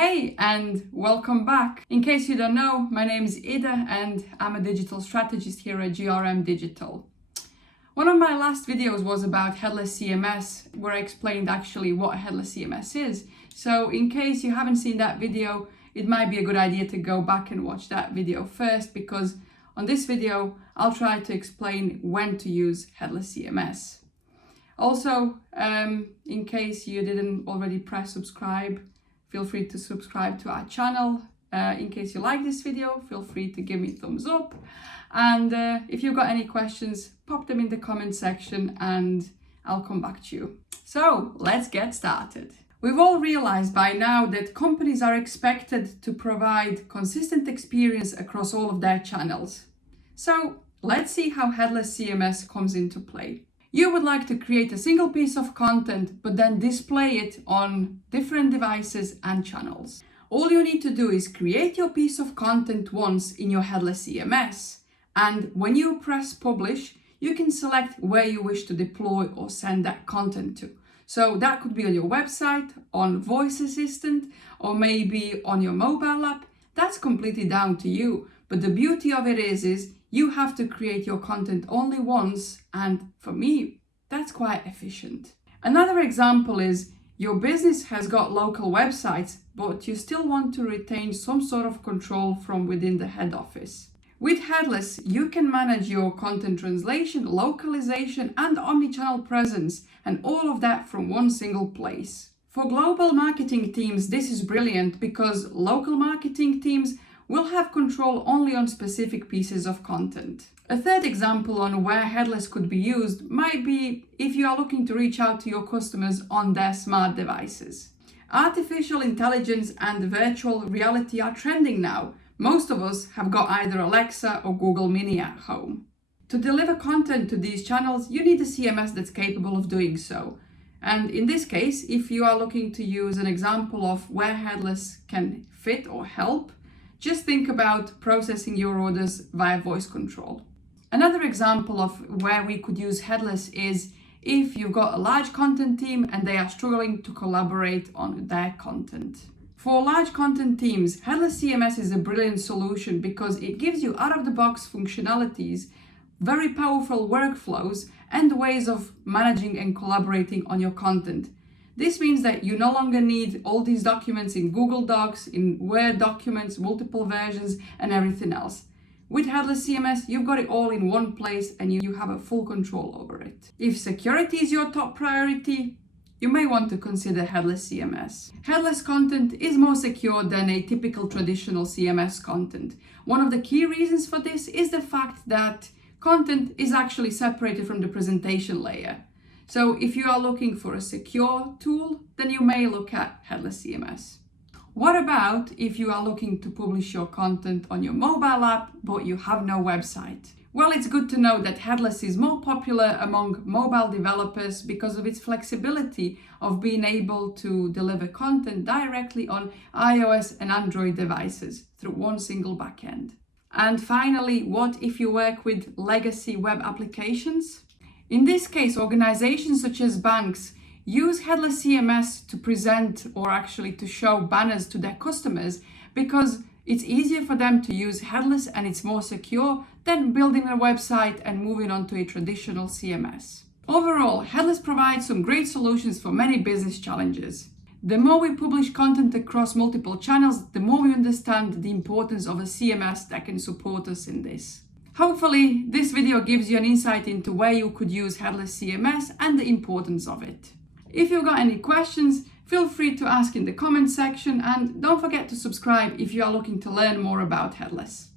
Hey, and welcome back. In case you don't know, my name is Ida and I'm a digital strategist here at GRM Digital. One of my last videos was about Headless CMS, where I explained actually what Headless CMS is. So in case you haven't seen that video, it might be a good idea to go back and watch that video first, because on this video, I'll try to explain when to use Headless CMS. Also, in case you didn't already press subscribe, feel free to subscribe to our channel. In case you like this video, feel free to give me a thumbs up. And if you've got any questions, pop them in the comment section and I'll come back to you. So let's get started. We've all realized by now that companies are expected to provide consistent experience across all of their channels. So let's see how Headless CMS comes into play. You would like to create a single piece of content, but then display it on different devices and channels. All you need to do is create your piece of content once in your Headless CMS. And when you press publish, you can select where you wish to deploy or send that content to. So that could be on your website, on voice assistant, or maybe on your mobile app. That's completely down to you. But the beauty of it is you have to create your content only once, and for me, that's quite efficient. Another example is your business has got local websites, but you still want to retain some sort of control from within the head office. With Headless, you can manage your content translation, localization, and omnichannel presence, and all of that from one single place. For global marketing teams, this is brilliant because local marketing teams will have control only on specific pieces of content. A third example on where Headless could be used might be if you are looking to reach out to your customers on their smart devices. Artificial intelligence and virtual reality are trending now. Most of us have got either Alexa or Google Mini at home. To deliver content to these channels, you need a CMS that's capable of doing so. And in this case, if you are looking to use an example of where Headless can fit or help, just think about processing your orders via voice control. Another example of where we could use Headless is if you've got a large content team and they are struggling to collaborate on their content. For large content teams, Headless CMS is a brilliant solution because it gives you out-of-the-box functionalities, very powerful workflows, and ways of managing and collaborating on your content. This means that you no longer need all these documents in Google Docs, in Word documents, multiple versions, and everything else. With Headless CMS, you've got it all in one place and you have a full control over it. If security is your top priority, you may want to consider Headless CMS. Headless content is more secure than a typical traditional CMS content. One of the key reasons for this is the fact that content is actually separated from the presentation layer. So if you are looking for a secure tool, then you may look at Headless CMS. What about if you are looking to publish your content on your mobile app, but you have no website? Well, it's good to know that Headless is more popular among mobile developers because of its flexibility of being able to deliver content directly on iOS and Android devices through one single backend. And finally, what if you work with legacy web applications? In this case, organizations such as banks use Headless CMS to present or actually to show banners to their customers because it's easier for them to use Headless and it's more secure than building a website and moving on to a traditional CMS. Overall, Headless provides some great solutions for many business challenges. The more we publish content across multiple channels, the more we understand the importance of a CMS that can support us in this. Hopefully, this video gives you an insight into where you could use Headless CMS and the importance of it. If you've got any questions, feel free to ask in the comment section and don't forget to subscribe if you are looking to learn more about Headless.